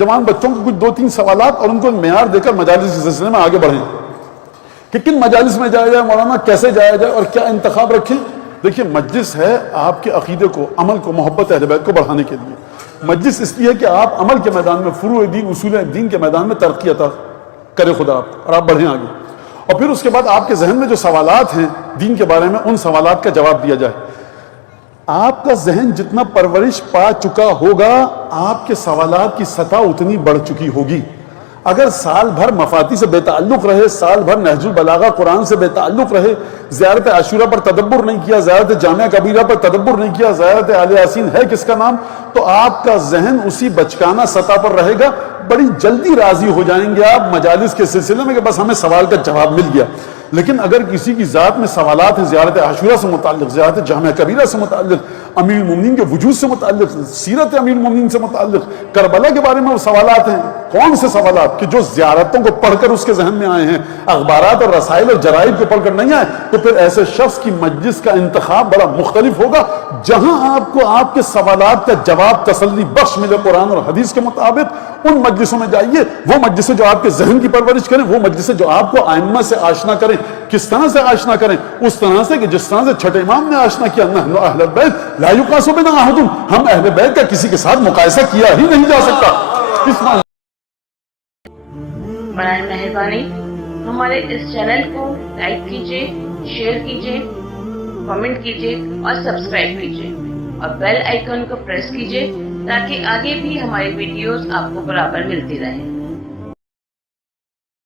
جوان بچوں کو کچھ 2-3 سوالات اور ان کو معیار دے کر مجالس کے سلسلے میں آگے بڑھیں کہ کن مجالس میں جایا جائے مولانا، کیسے جایا جائے اور کیا انتخاب رکھیں. دیکھیے مجلس ہے آپ کے عقیدے کو، عمل کو، محبت اہل بیت کو بڑھانے کے لیے. مجلس اس لیے کہ آپ عمل کے میدان میں، فروع دین، اصول دین کے میدان میں ترقی عطا کرے خدا آپ اور آپ بڑھیں آگے. اور پھر اس کے بعد آپ کے ذہن میں جو سوالات ہیں دین کے بارے میں، ان سوالات کا جواب دیا جائے. آپ کا ذہن جتنا پرورش پا چکا ہوگا آپ کے سوالات کی سطح اتنی بڑھ چکی ہوگی. اگر سال بھر مفاتی سے بے تعلق رہے، سال بھر نہج البلاغہ قرآن سے بے تعلق رہے، زیارت عاشورہ پر تدبر نہیں کیا، زیارت جامعہ کبیرہ پر تدبر نہیں کیا، زیارت آل یاسین ہے کس کا نام، تو آپ کا ذہن اسی بچکانہ سطح پر رہے گا. بڑی جلدی راضی ہو جائیں گے آپ مجالس کے سلسلے میں کہ بس ہمیں سوال کا جواب مل گیا. لیکن اگر کسی کی ذات میں سوالات ہیں، زیارت عاشورہ سے متعلق، زیارت جامعہ کبیرہ سے متعلق، امیر المومنین کے وجود سے متعلق، سیرت امیر المومنین سے متعلق، کربلا کے بارے میں وہ سوالات ہیں، کون سے سوالات کہ جو زیارتوں کو پڑھ کر اس کے ذہن میں آئے ہیں، اخبارات اور رسائل اور جرائد کو پڑھ کر نہیں آئے، تو پھر ایسے شخص کی مجلس کا انتخاب بڑا مختلف ہوگا جہاں آپ کو آپ کے سوالات کا جواب تسلی بخش ملے قرآن اور حدیث کے مطابق. ان مجلسوں میں جائیے، وہ مجلسیں جو آپ کے ذہن کی پرورش کریں، وہ مجلسیں جو آپ کو ائمہ سے آشنا کریں. کس طرح سے آشنا کریں؟ اس طرح سے کہ جس طرح سے چھٹے امام نے آشنا کیا، نحن اہل البیت لا یقاس بنا احد، ہم اہل بیت کا کسی کے ساتھ مقایسہ کیا ہی نہیں جا سکتا. اس برائے مہربانی ہمارے اس چینل کو لائک کیجیے، شیئر کیجیے، کمنٹ کیجیے اور سبسکرائب کیجیے اور بیل آئیکن کو پریس کیجیے تاکہ آگے بھی ہماری ویڈیوز آپ کو برابر ملتی رہیں.